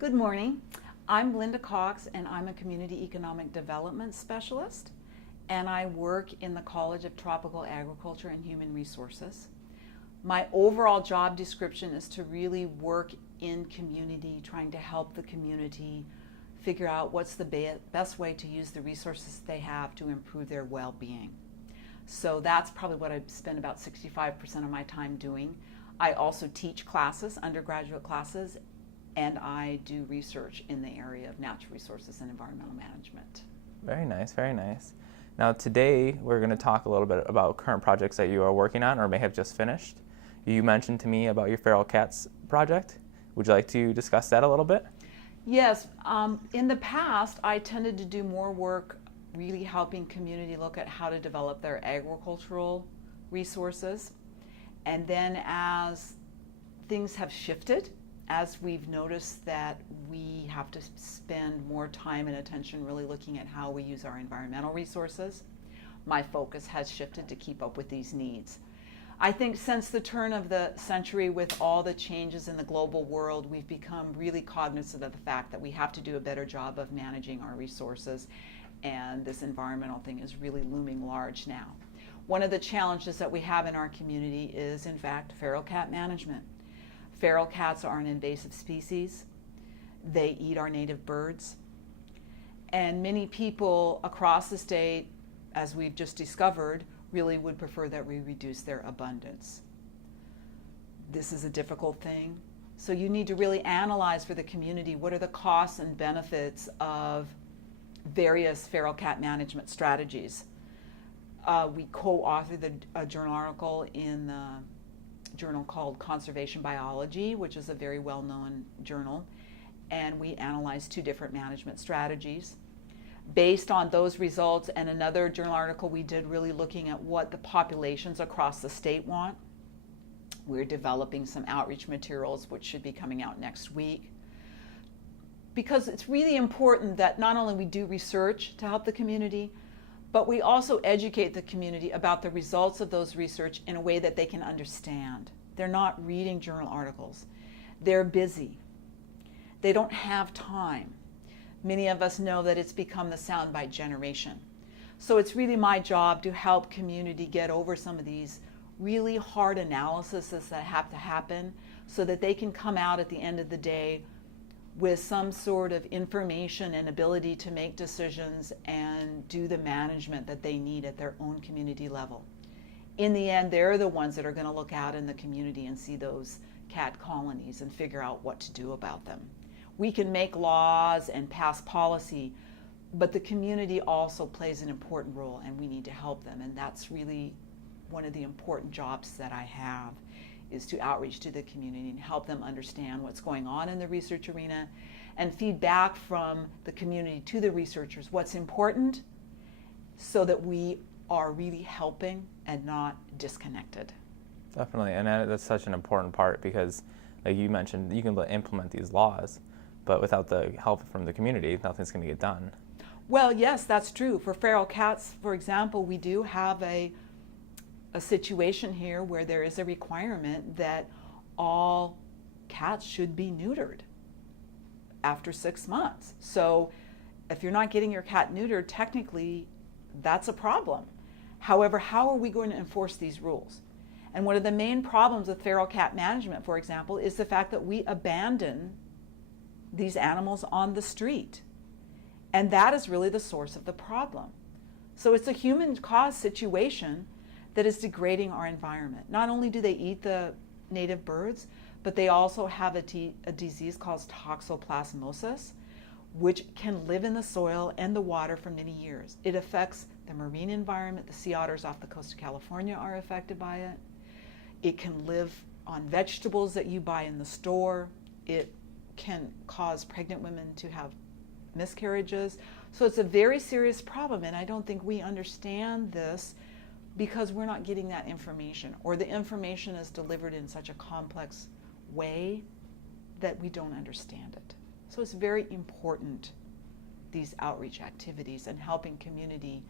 Good morning. I'm Linda Cox, and I'm a Community Economic Development Specialist, and I work in the College of Tropical Agriculture and Human Resources. My overall job description is to really work in community, trying to help the community figure out what's the best way to use the resources they have to improve their well-being. So that's probably what I spend about 65% of my time doing. I also teach classes, undergraduate classes, and I do research in the area of natural resources and environmental management. Very nice, very nice. Now today we're going to talk a little bit about current projects that you are working on or may have just finished. You mentioned to me about your feral cats project. Would you like to discuss that a little bit? Yes, in the past I tended to do more work really helping community look at how to develop their agricultural resources. And then as things have shifted, as we've noticed that we have to spend more time and attention really looking at how we use our environmental resources, my focus has shifted to keep up with these needs. I think since the turn of the century, with all the changes in the global world, we've become really cognizant of the fact that we have to do a better job of managing our resources, and this environmental thing is really looming large now. One of the challenges that we have in our community is, in fact, feral cat management. Feral cats are an invasive species. They eat our native birds. And many people across the state, as we've just discovered, really would prefer that we reduce their abundance. This is a difficult thing. So you need to really analyze for the community what are the costs and benefits of various feral cat management strategies. We co-authored a journal article in the journal called Conservation Biology, which is a very well-known journal, and we analyzed 2 different management strategies. Based on those results and another journal article we did really looking at what the populations across the state want, we're developing some outreach materials which should be coming out next week. Because it's really important that not only we do research to help the community, but we also educate the community about the results of those research in a way that they can understand. They're not reading journal articles. They're busy. They don't have time. Many of us know that it's become the soundbite generation. So it's really my job to help community get over some of these really hard analyses that have to happen so that they can come out at the end of the day with some sort of information and ability to make decisions and do the management that they need at their own community level. In the end, they're the ones that are going to look out in the community and see those cat colonies and figure out what to do about them. We can make laws and pass policy, but the community also plays an important role, and we need to help them. And that's really one of the important jobs that I have, is to outreach to the community and help them understand what's going on in the research arena and feedback from the community to the researchers what's important so that we are really helping and not disconnected. Definitely, and that's such an important part because, like you mentioned, you can implement these laws, but without the help from the community, nothing's going to get done. Well, yes, that's true. For feral cats, for example, we do have a situation here where there is a requirement that all cats should be neutered after 6 months. So if you're not getting your cat neutered, technically that's a problem. However, how are we going to enforce these rules? And one of the main problems with feral cat management, for example, is the fact that we abandon these animals on the street. And that is really the source of the problem. So it's a human-caused situation that is degrading our environment. Not only do they eat the native birds, but they also have a disease called toxoplasmosis, which can live in the soil and the water for many years. It affects the marine environment. The sea otters off the coast of California are affected by it. It can live on vegetables that you buy in the store. It can cause pregnant women to have miscarriages. So it's a very serious problem, and I don't think we understand this because we're not getting that information, or the information is delivered in such a complex way that we don't understand it. So it's very important, these outreach activities and helping community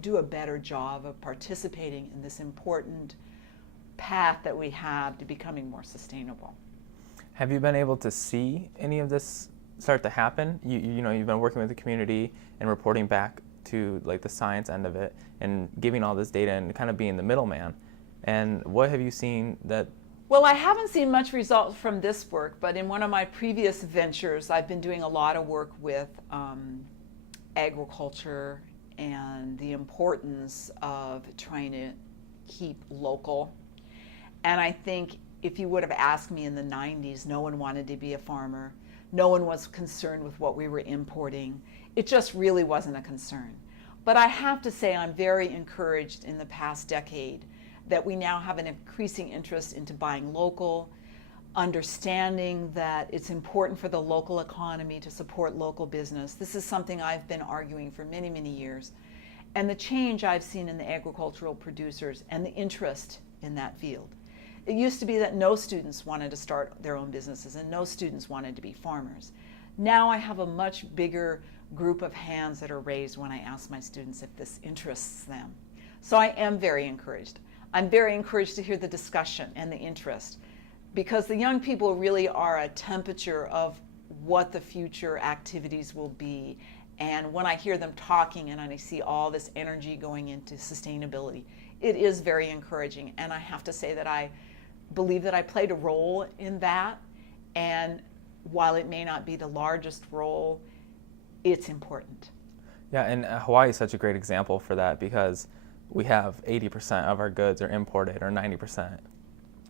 do a better job of participating in this important path that we have to becoming more sustainable. Have you been able to see any of this start to happen? You know, you've been working with the community and reporting back to like the science end of it and giving all this data and kind of being the middleman. And what have you seen that? Well, I haven't seen much results from this work, but in one of my previous ventures, I've been doing a lot of work with agriculture and the importance of trying to keep local. And I think if you would have asked me in the 90s, no one wanted to be a farmer. No one was concerned with what we were importing. It just really wasn't a concern. But I have to say I'm very encouraged in the past decade that we now have an increasing interest into buying local, understanding that it's important for the local economy to support local business. This is something I've been arguing for many, many years. And the change I've seen in the agricultural producers and the interest in that field. It used to be that no students wanted to start their own businesses and no students wanted to be farmers. Now I have a much bigger group of hands that are raised when I ask my students if this interests them. So I am very encouraged. I'm very encouraged to hear the discussion and the interest, because the young people really are a temperature of what the future activities will be. And when I hear them talking and I see all this energy going into sustainability, it is very encouraging. And I have to say that I believe that I played a role in that. And while it may not be the largest role, it's important. Yeah, and Hawaii is such a great example for that, because we have 80% of our goods are imported, or 90%.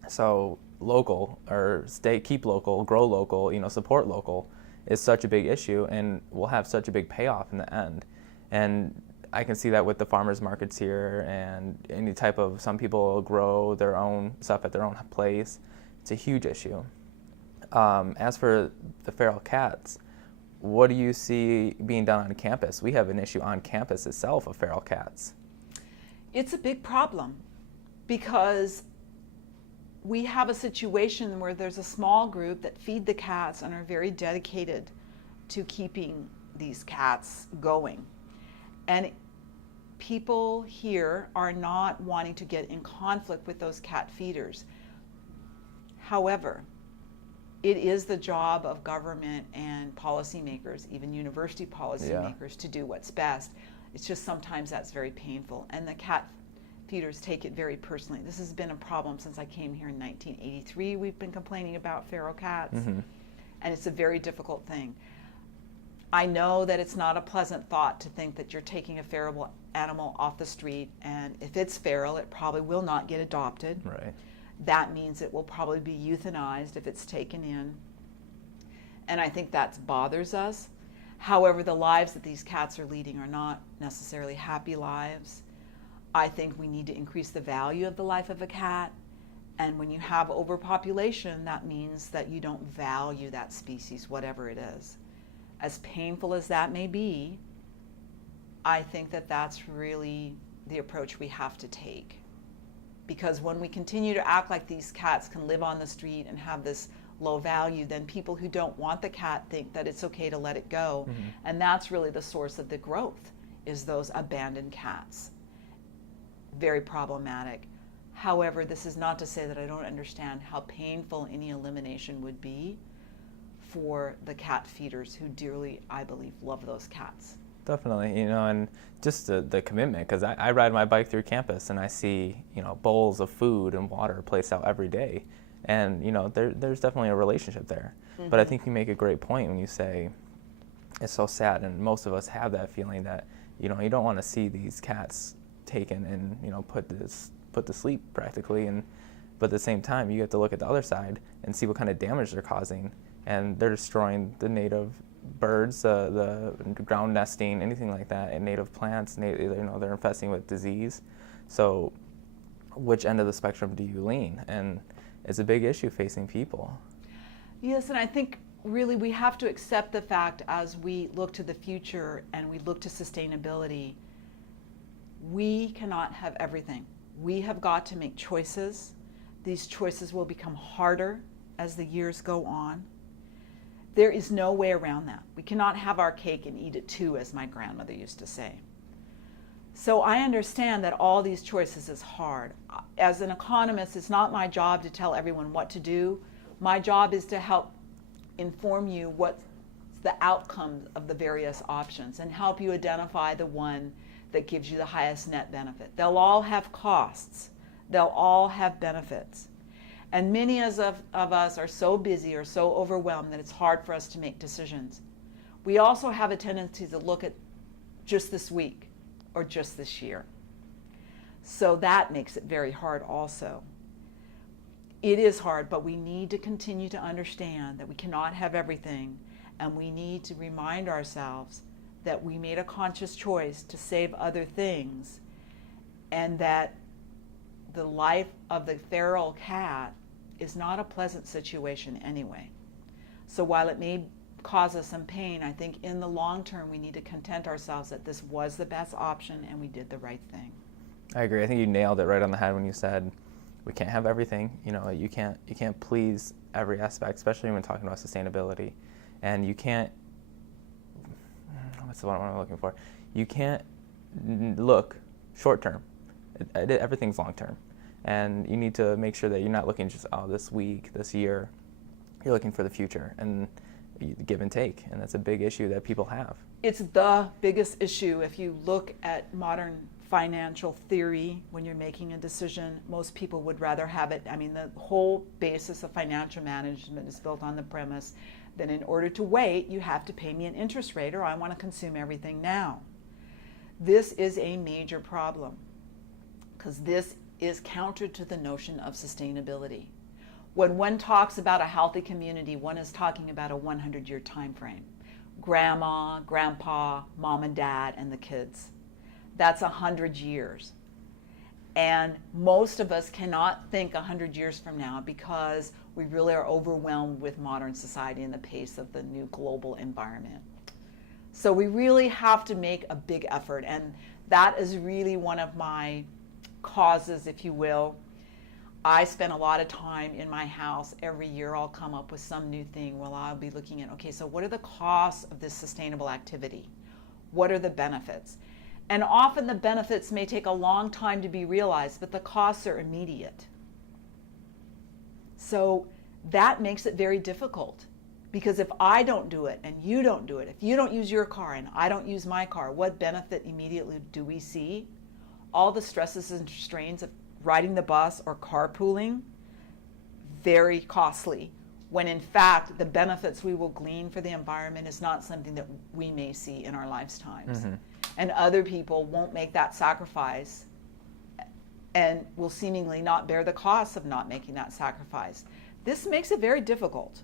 So local, or keep local, grow local, support local is such a big issue, and will have such a big payoff in the end. And I can see that with the farmers markets here, and any type of, some people grow their own stuff at their own place. It's a huge issue. As for the feral cats, what do you see being done on campus? We have an issue on campus itself of feral cats. It's a big problem, because we have a situation where there's a small group that feed the cats and are very dedicated to keeping these cats going. And people here are not wanting to get in conflict with those cat feeders. However, it is the job of government and policymakers, even university policymakers, to do what's best. It's just sometimes that's very painful. And the cat feeders take it very personally. This has been a problem since I came here in 1983. We've been complaining about feral cats, and it's a very difficult thing. I know that it's not a pleasant thought to think that you're taking a feral animal off the street, and if it's feral, it probably will not get adopted. Right. That means it will probably be euthanized if it's taken in. And I think that bothers us. However, the lives that these cats are leading are not necessarily happy lives. I think we need to increase the value of the life of a cat. And when you have overpopulation, that means that you don't value that species, whatever it is. As painful as that may be, I think that that's really the approach we have to take. Because when we continue to act like these cats can live on the street and have this low value, then people who don't want the cat think that it's okay to let it go. And that's really the source of the growth, is those abandoned cats. Very problematic. However, this is not to say that I don't understand how painful any elimination would be for the cat feeders who dearly, I believe, love those cats. Definitely, and just the commitment, because I ride my bike through campus and I see, bowls of food and water placed out every day. And, there's definitely a relationship there. But I think you make a great point when you say it's so sad, and most of us have that feeling that, you don't want to see these cats taken and, put to sleep practically. But at the same time, you have to look at the other side and see what kind of damage they're causing. And they're destroying the native birds, the ground nesting, anything like that, and native plants. They're infesting with disease. So, which end of the spectrum do you lean? And it's a big issue facing people. Yes, and I think really we have to accept the fact, as we look to the future and we look to sustainability, we cannot have everything. We have got to make choices. These choices will become harder as the years go on. There is no way around that. We cannot have our cake and eat it too, as my grandmother used to say. So I understand that all these choices is hard. As an economist, it's not my job to tell everyone what to do, My job is to help inform you what's the outcomes of the various options and help you identify the one that gives you the highest net benefit. They'll all have costs. They'll all have benefits. And many of us are so busy or so overwhelmed that it's hard for us to make decisions. We also have a tendency to look at just this week or just this year. So that makes it very hard also. It is hard, but we need to continue to understand that we cannot have everything, and we need to remind ourselves that we made a conscious choice to save other things, and that the life of the feral cat is not a pleasant situation anyway. So while it may cause us some pain, I think in the long term we need to content ourselves that this was the best option and we did the right thing. I agree. I think you nailed it right on the head when you said we can't have everything. You know, you can't please every aspect, especially when talking about sustainability. And you can't, what's the one I'm looking for? You can't look short term. Everything's long term. And you need to make sure that you're not looking just, this week, this year. You're looking for the future and give and take. And that's a big issue that people have. It's the biggest issue. If you look at modern financial theory, when you're making a decision, most people would rather have it. I mean, the whole basis of financial management is built on the premise that in order to wait, you have to pay me an interest rate or I want to consume everything now. This is a major problem because this is counter to the notion of sustainability. When one talks about a healthy community, one is talking about a 100-year time frame. Grandma, grandpa, mom and dad, and the kids. That's 100 years. And most of us cannot think 100 years from now because we really are overwhelmed with modern society and the pace of the new global environment. So we really have to make a big effort, and that is really one of my causes, if you will. I spend a lot of time in my house. Every year I'll come up with some new thing where I'll be looking at, okay, so what are the costs of this sustainable activity? What are the benefits? And often the benefits may take a long time to be realized, but the costs are immediate. So that makes it very difficult, because if I don't do it and you don't do it, if you don't use your car and I don't use my car, what benefit immediately do we see? All the stresses and strains of riding the bus or carpooling, very costly, when in fact the benefits we will glean for the environment is not something that we may see in our lifetimes. Mm-hmm. And other people won't make that sacrifice and will seemingly not bear the cost of not making that sacrifice. This makes it very difficult.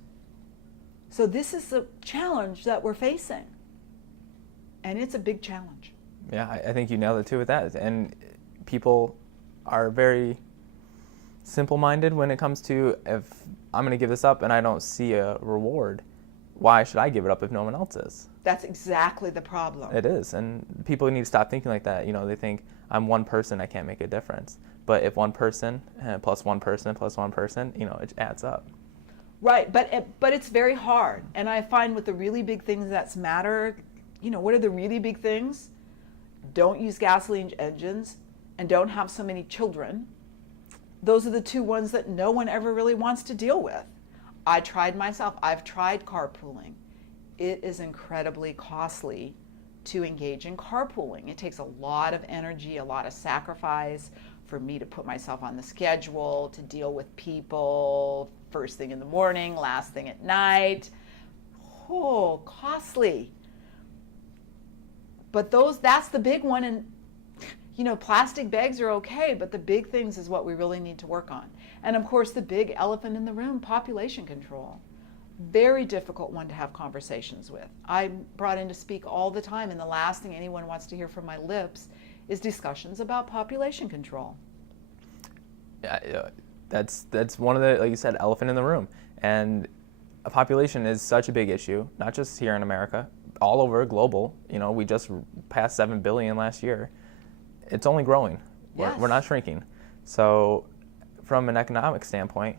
So this is the challenge that we're facing. And it's a big challenge. Yeah, I think you nailed it too with that. And people are very simple-minded when it comes to, if I'm going to give this up and I don't see a reward, why should I give it up if no one else is? That's exactly the problem. It is, and people need to stop thinking like that. You know, they think, I'm one person, I can't make a difference. But if one person plus one person plus one person, you know, it adds up. Right, but it's very hard. And I find with the really big things that matter, you know, what are the really big things? Don't use gasoline engines and don't have so many children. Those are the two ones that no one ever really wants to deal with. I tried myself. I've tried carpooling. It is incredibly costly to engage in carpooling. It takes a lot of energy, a lot of sacrifice for me to put myself on the schedule, to deal with people first thing in the morning, last thing at night. Oh, costly. But that's the big one. And you know, plastic bags are okay, but the big things is what we really need to work on. And of course, the big elephant in the room, population control. Very difficult one to have conversations with. I'm brought in to speak all the time, and the last thing anyone wants to hear from my lips is discussions about population control. Yeah, that's one of the, like you said, elephant in the room. And a population is such a big issue, not just here in America, all over global. You know, we just passed 7 billion last year. It's only growing. Yes. We're not shrinking. So from an economic standpoint,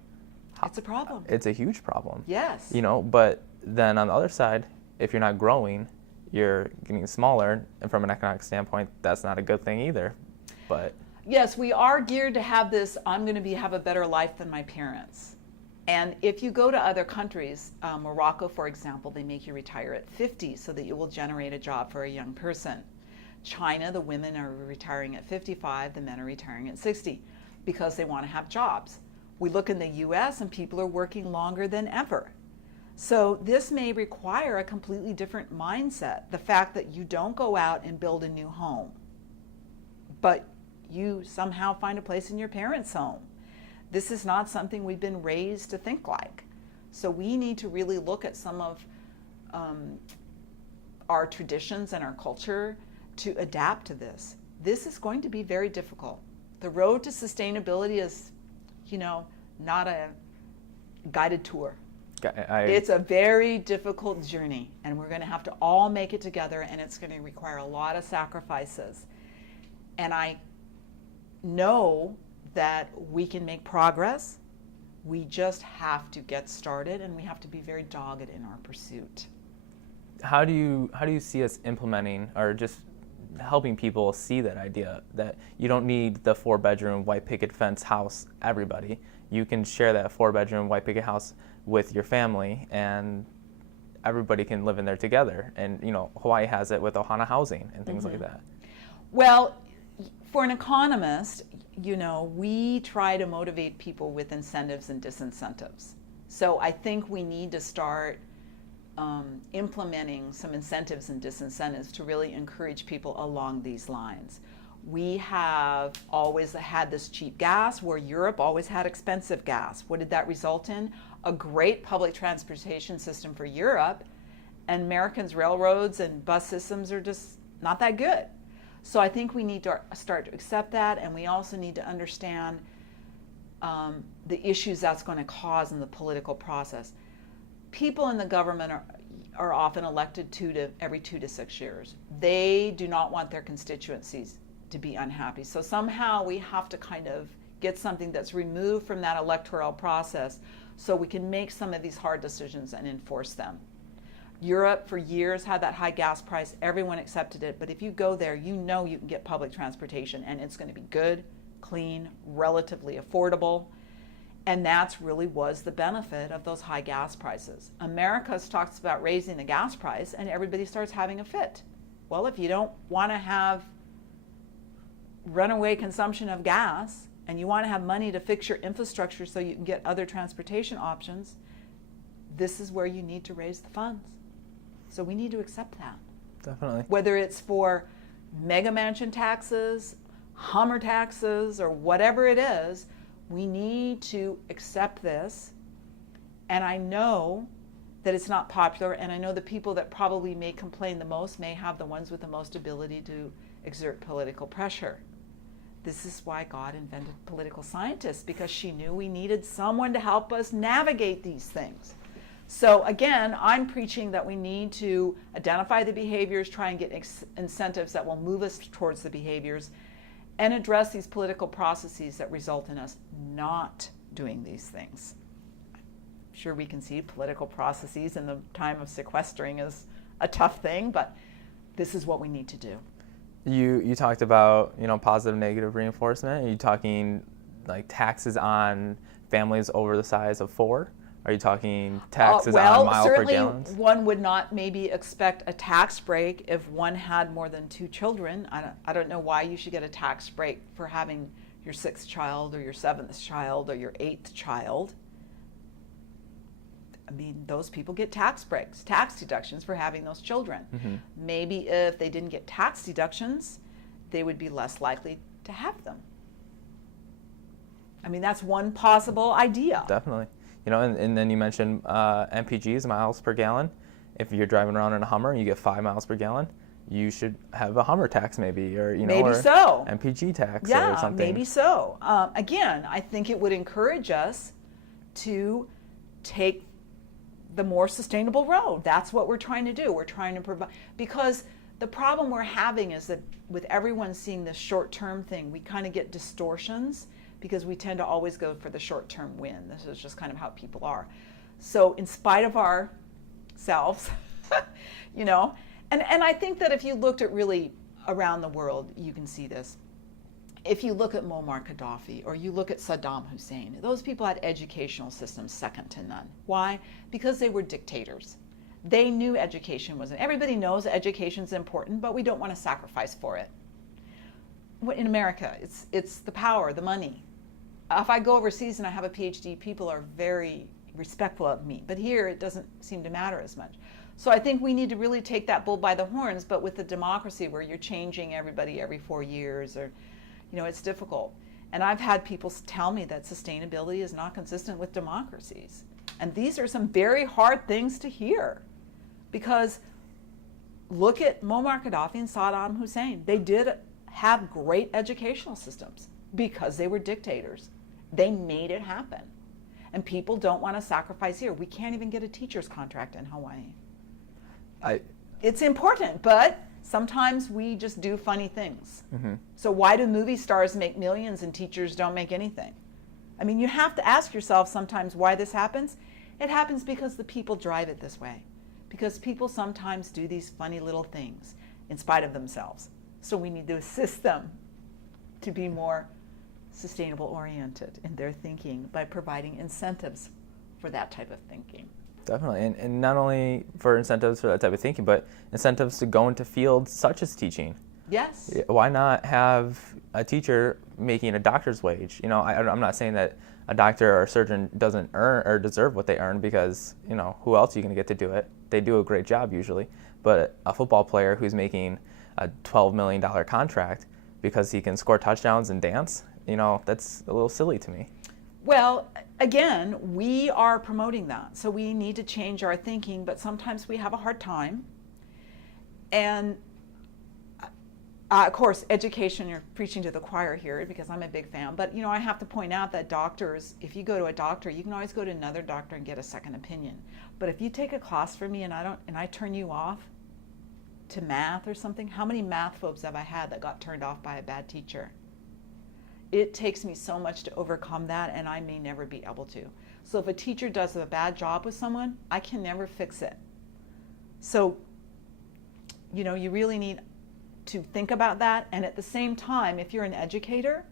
it's a problem. It's a huge problem. Yes. You know, but then on the other side, if you're not growing, you're getting smaller, and from an economic standpoint, that's not a good thing either. But yes, we are geared to have this, I'm going to have a better life than my parents. And if you go to other countries, Morocco, for example, they make you retire at 50 so that you will generate a job for a young person. China, the women are retiring at 55, the men are retiring at 60 because they want to have jobs. We look in the US and people are working longer than ever. So this may require a completely different mindset. The fact that you don't go out and build a new home, but you somehow find a place in your parents' home. This is not something we've been raised to think like. So we need to really look at some of our traditions and our culture to adapt to this. This is going to be very difficult. The road to sustainability is, not a guided tour. It's a very difficult journey, and we're going to have to all make it together, and it's going to require a lot of sacrifices. And I know that we can make progress. We just have to get started, and we have to be very dogged in our pursuit. How do you see us implementing or just helping people see that idea that you don't need the 4-bedroom white picket fence house, everybody? You can share that 4-bedroom white picket house with your family, and everybody can live in there together. And Hawaii has it with Ohana housing and things like that. Well, for an economist, we try to motivate people with incentives and disincentives. So I think we need to start implementing some incentives and disincentives to really encourage people along these lines. We have always had this cheap gas, where Europe always had expensive gas. What did that result in? A great public transportation system for Europe, and Americans' railroads and bus systems are just not that good. So I think we need to start to accept that, and we also need to understand the issues that's going to cause in the political process. People in the government are often elected every 2 to 6 years. They do not want their constituencies to be unhappy. So somehow we have to kind of get something that's removed from that electoral process so we can make some of these hard decisions and enforce them. Europe for years had that high gas price. Everyone accepted it. But if you go there, you can get public transportation, and it's going to be good, clean, relatively affordable. And that's really was the benefit of those high gas prices. America talks about raising the gas price, and everybody starts having a fit. Well, if you don't want to have runaway consumption of gas, and you want to have money to fix your infrastructure so you can get other transportation options, this is where you need to raise the funds. So we need to accept that. Definitely. Whether it's for mega mansion taxes, Hummer taxes, or whatever it is, we need to accept this. And I know that it's not popular, and I know the people that probably may complain the most may have the ones with the most ability to exert political pressure. This is why God invented political scientists, because she knew we needed someone to help us navigate these things. So again, I'm preaching that we need to identify the behaviors, try and get incentives that will move us towards the behaviors, and address these political processes that result in us not doing these things. I'm sure we can see political processes in the time of sequestering is a tough thing, but this is what we need to do. You talked about positive negative reinforcement. Are you talking like taxes on families over the size of 4? Are you talking taxes on mile per gallon? Certainly one would not maybe expect a tax break if one had more than 2 children. I don't know why you should get a tax break for having your 6th child or your 7th child or your 8th child. I mean, those people get tax breaks, tax deductions for having those children. Mm-hmm. Maybe if they didn't get tax deductions, they would be less likely to have them. I mean, that's one possible idea. Definitely. And then you mentioned MPGs, miles per gallon. If you're driving around in a Hummer and you get 5 miles per gallon, you should have a Hummer tax maybe, or maybe so. MPG tax or something. Maybe so. Again, I think it would encourage us to take the more sustainable road. That's what we're trying to do. We're trying to provide, because the problem we're having is that with everyone seeing this short-term thing, we kind of get distortions because we tend to always go for the short-term win. This is just kind of how people are. So in spite of ourselves, and I think that if you looked at really around the world, you can see this. if you look at Muammar Gaddafi or you look at Saddam Hussein, those people had educational systems second to none. Why? Because they were dictators. They knew education wasn't. Everybody knows education is important, but we don't want to sacrifice for it. In America, it's the power, the money. If I go overseas and I have a PhD, people are very respectful of me. But here, it doesn't seem to matter as much. So I think we need to really take that bull by the horns, but with the democracy where you're changing everybody every 4 years, or, it's difficult. And I've had people tell me that sustainability is not consistent with democracies. And these are some very hard things to hear. Because look at Muammar Gaddafi and Saddam Hussein. They did have great educational systems because they were dictators. They made it happen. And people don't want to sacrifice here. We can't even get a teacher's contract in Hawaii. It's important, but sometimes we just do funny things. Mm-hmm. So why do movie stars make millions and teachers don't make anything? I mean, you have to ask yourself sometimes why this happens. It happens because the people drive it this way. Because people sometimes do these funny little things in spite of themselves. So we need to assist them to be more sustainable oriented in their thinking by providing incentives for that type of thinking. Definitely, and not only for incentives for that type of thinking, but incentives to go into fields such as teaching. Yes. Why not have a teacher making a doctor's wage? I'm not saying that a doctor or a surgeon doesn't earn or deserve what they earn because, who else are you going to get to do it? They do a great job usually. But a football player who's making a $12 million contract because he can score touchdowns and dance, that's a little silly to me. Well, again, we are promoting that. So we need to change our thinking, but sometimes we have a hard time. And of course, education, you're preaching to the choir here because I'm a big fan. But, I have to point out that doctors, if you go to a doctor, you can always go to another doctor and get a second opinion. But if you take a class from me and I turn you off to math or something, how many math folks have I had that got turned off by a bad teacher? It takes me so much to overcome that, and I may never be able to. So if a teacher does a bad job with someone, I can never fix it. So, you really need to think about that. And at the same time, if you're an educator,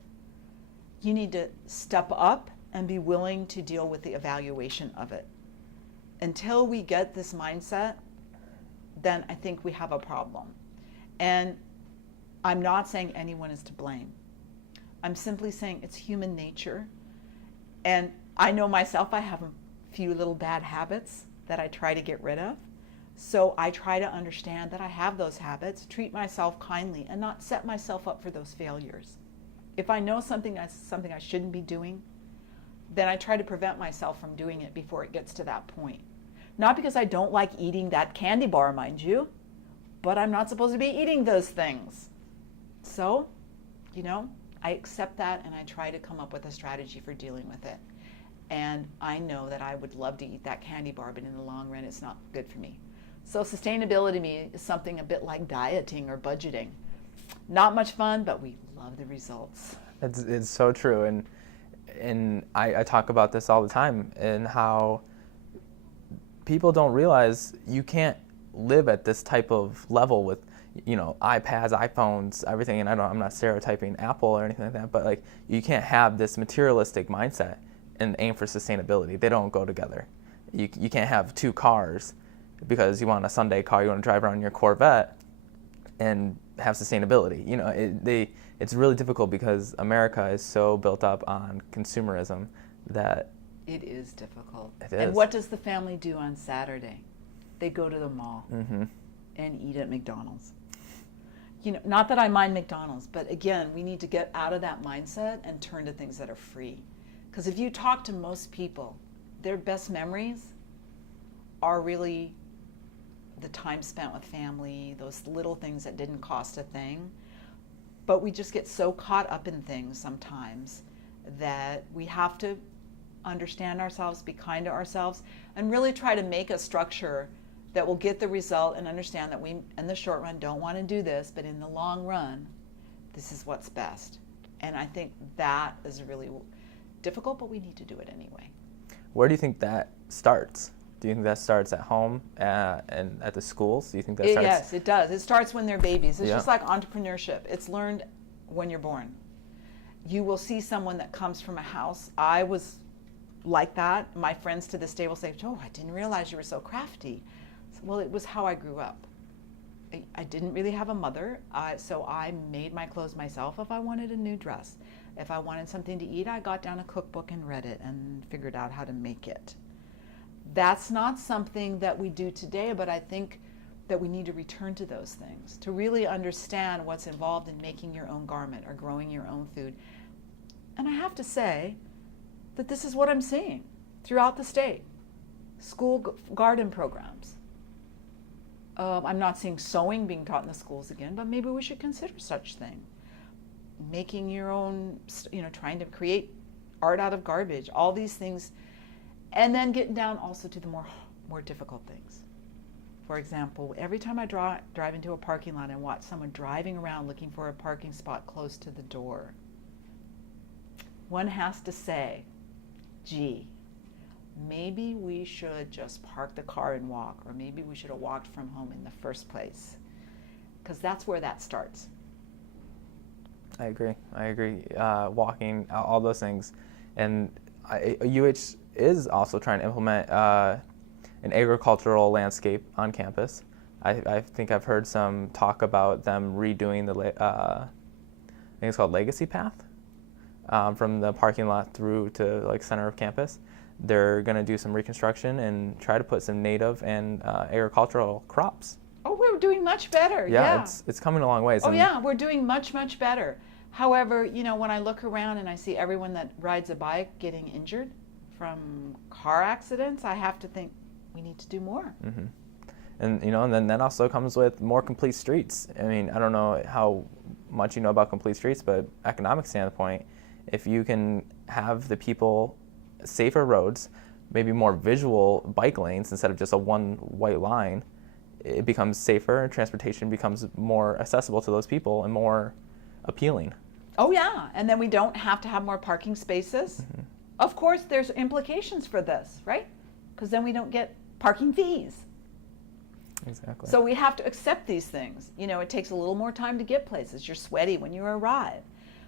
you need to step up and be willing to deal with the evaluation of it. Until we get this mindset, then I think we have a problem. And I'm not saying anyone is to blame. I'm simply saying it's human nature. And I know myself, I have a few little bad habits that I try to get rid of. So I try to understand that I have those habits, treat myself kindly, and not set myself up for those failures. If I know something I shouldn't be doing, then I try to prevent myself from doing it before it gets to that point. Not because I don't like eating that candy bar, mind you, but I'm not supposed to be eating those things. So, I accept that and I try to come up with a strategy for dealing with it. And I know that I would love to eat that candy bar, but in the long run, it's not good for me. So sustainability to me is something a bit like dieting or budgeting. Not much fun, but we love the results. It's so true. And I talk about this all the time, and how people don't realize you can't live at this type of level with iPads, iPhones, everything. And I'm not stereotyping Apple or anything like that, but you can't have this materialistic mindset and aim for sustainability. They don't go together. You can't have two cars because you want a Sunday car, you want to drive around in your Corvette and have sustainability. It's really difficult because America is so built up on consumerism that it is difficult. It is. And what does the family do on Saturday? They go to the mall mm-hmm. and eat at McDonald's. Not that I mind McDonald's, but again, we need to get out of that mindset and turn to things that are free. Because if you talk to most people, their best memories are really the time spent with family, those little things that didn't cost a thing. But we just get so caught up in things sometimes that we have to understand ourselves, be kind to ourselves, and really try to make a structure that will get the result and understand that we, in the short run, don't want to do this, but in the long run, this is what's best. And I think that is really difficult, but we need to do it anyway. Where do you think that starts? Do you think that starts at home and at the schools? Do you think that starts? Yes, it does. It starts when they're babies. It's just like entrepreneurship. It's learned when you're born. you will see someone that comes from a house. I was like that. My friends to this day will say, oh, I didn't realize you were so crafty. Well, it was how I grew up. I didn't really have a mother, so I made my clothes myself if I wanted a new dress. If I wanted something to eat, I got down a cookbook and read it and figured out how to make it. That's not something that we do today, but I think that we need to return to those things, to really understand what's involved in making your own garment or growing your own food. And I have to say that this is what I'm seeing throughout the state. School garden programs. I'm not seeing sewing being taught in the schools again, but maybe we should consider such thing. Making your own, trying to create art out of garbage, all these things, and then getting down also to the more difficult things. For example, every time I drive into a parking lot and watch someone driving around looking for a parking spot close to the door, one has to say, gee, maybe we should just park the car and walk, or maybe we should have walked from home in the first place, because that's where that starts. I agree. Walking, all those things. And UH is also trying to implement an agricultural landscape on campus. I think I've heard some talk about them redoing I think it's called Legacy Path, from the parking lot through to like center of campus. They're going to do some reconstruction and try to put some native and agricultural crops. Oh, we're doing much better. Yeah. It's coming a long ways. Oh, yeah, we're doing much, much better. However, when I look around and I see everyone that rides a bike getting injured from car accidents, I have to think we need to do more. Mm-hmm. And and then that also comes with more complete streets. I mean, I don't know how much you know about complete streets, but economic standpoint, if you can have the people safer roads, maybe more visual bike lanes instead of just a one white line, it becomes safer and transportation becomes more accessible to those people and more appealing. Oh yeah, and then we don't have to have more parking spaces. Mm-hmm. Of course, there's implications for this, right? Because then we don't get parking fees. Exactly. So we have to accept these things. It takes a little more time to get places. You're sweaty when you arrive.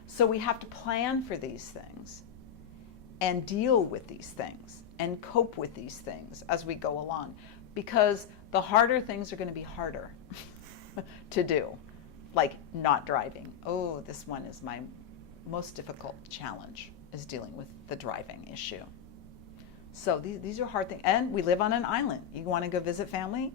So we have to plan for these things and deal with these things and cope with these things as we go along, because the harder things are going to be harder to do, like not driving. Oh, this one is my most difficult challenge, is dealing with the driving issue. So these are hard things. And we live on an island. You want to go visit family?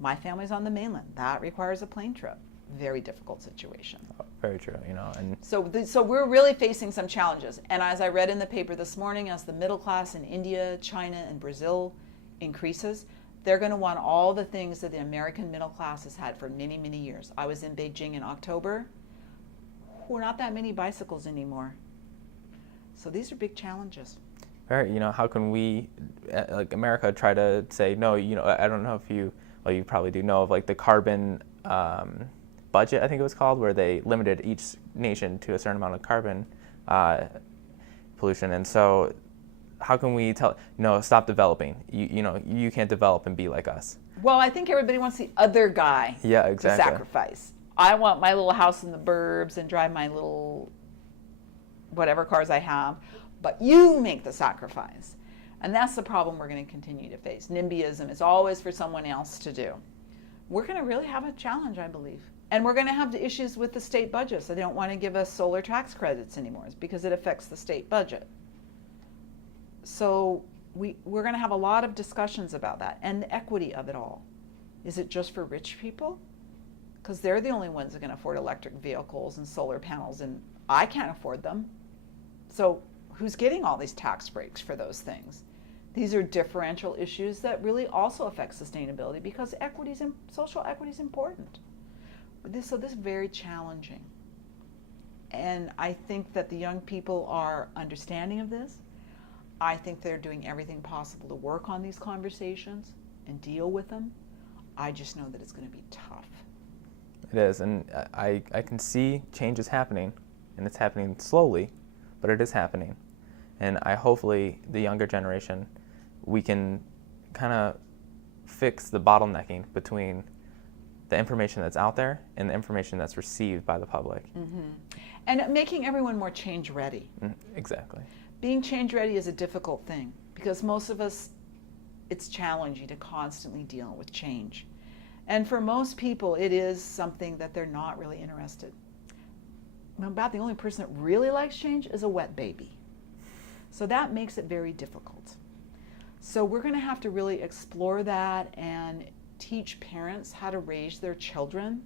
My family's on the mainland. That requires a plane trip. Very difficult situation. Oh, very true, and so we're really facing some challenges. And as I read in the paper this morning, as the middle class in India, China, and Brazil increases, they're going to want all the things that the American middle class has had for many, many years. I was in Beijing in October. We're not that many bicycles anymore. So these are big challenges. Very, how can we, like America, try to say, no, I don't know if you probably do know of like the carbon budget, I think it was called, where they limited each nation to a certain amount of carbon pollution. And so how can we tell, stop developing? You can't develop and be like us. Well, I think everybody wants the other guy to sacrifice. I want my little house in the burbs and drive my little whatever cars I have, but you make the sacrifice. And that's the problem we're going to continue to face. NIMBYism is always for someone else to do. We're going to really have a challenge, I believe. And we're going to have the issues with the state budget. So they don't want to give us solar tax credits anymore. It's because it affects the state budget. So we're going to have a lot of discussions about that and the equity of it all. Is it just for rich people? Because they're the only ones that can afford electric vehicles and solar panels, and I can't afford them. So who's getting all these tax breaks for those things? These are differential issues that really also affect sustainability, because social equity is important. So this is very challenging. And I think that the young people are understanding of this. I think they're doing everything possible to work on these conversations and deal with them. I just know that it's going to be tough. It is, and I can see changes happening, and it's happening slowly, but it is happening. And hopefully the younger generation, we can kind of fix the bottlenecking between the information that's out there and the information that's received by the public. Mm-hmm. And making everyone more change ready. Exactly. Being change ready is a difficult thing because most of us, it's challenging to constantly deal with change. And for most people, it is something that they're not really interested. About the only person that really likes change is a wet baby. So that makes it very difficult. So we're going to have to really explore that and teach parents how to raise their children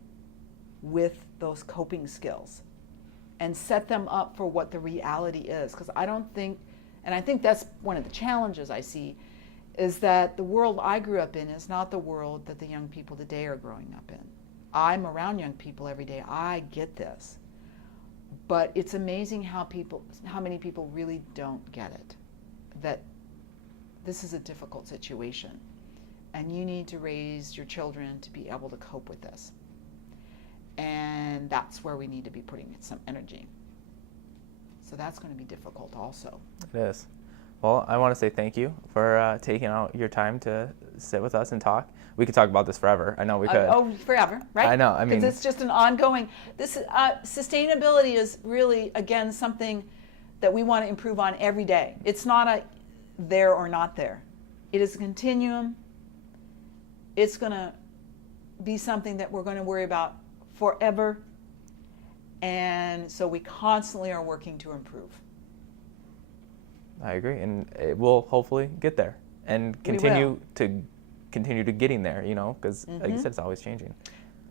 with those coping skills and set them up for what the reality is. Because I don't think, and I think that's one of the challenges I see, is that the world I grew up in is not the world that the young people today are growing up in. I'm around young people every day. I get this. But it's amazing how many people really don't get it, that this is a difficult situation and you need to raise your children to be able to cope with this. And that's where we need to be putting some energy. So that's going to be difficult also. It is. Well, I want to say thank you for taking out your time to sit with us and talk. We could talk about this forever. I know we could. Forever, right? I know. I mean, it's just an ongoing. This sustainability is really, again, something that we want to improve on every day. It's not a there or not there. It is a continuum. It's going to be something that we're going to worry about forever. And so we constantly are working to improve. I agree, and it will hopefully get there and continue to getting there, you know, because like you said, it's always changing.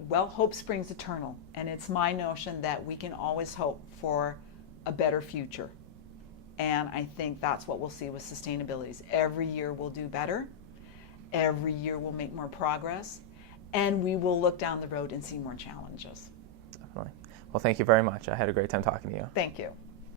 Well, hope springs eternal, and it's my notion that we can always hope for a better future. And I think that's what we'll see with sustainability. Every year we'll do better. Every year we'll make more progress, and we will look down the road and see more challenges. Definitely. Well, thank you very much. I had a great time talking to you. Thank you.